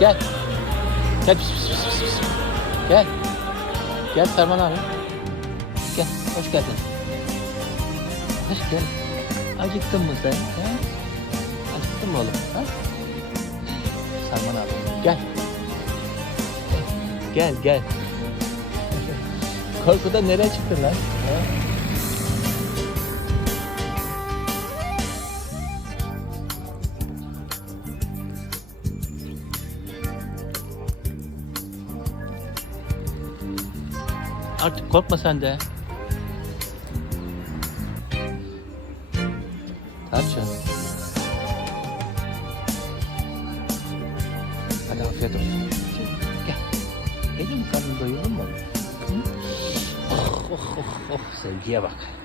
Gel. Gel. Pis, pis, pis, pis, pis. Gel. Gel Sarman abi. Gel. Hoş geldin. Hoş gel. Acıktın mı sen? Ha? Acıktın mı oğlum? Ha? Sarman abi. Gel. Gel gel. Korkudan nereye çıktın lan? Ha? Artık korkma sen de. Tarçın. Hadi afiyet olsun. Gel. Gelir mi karnın doyurdun mu? Oh, oh, oh, oh. Sevgiye bak.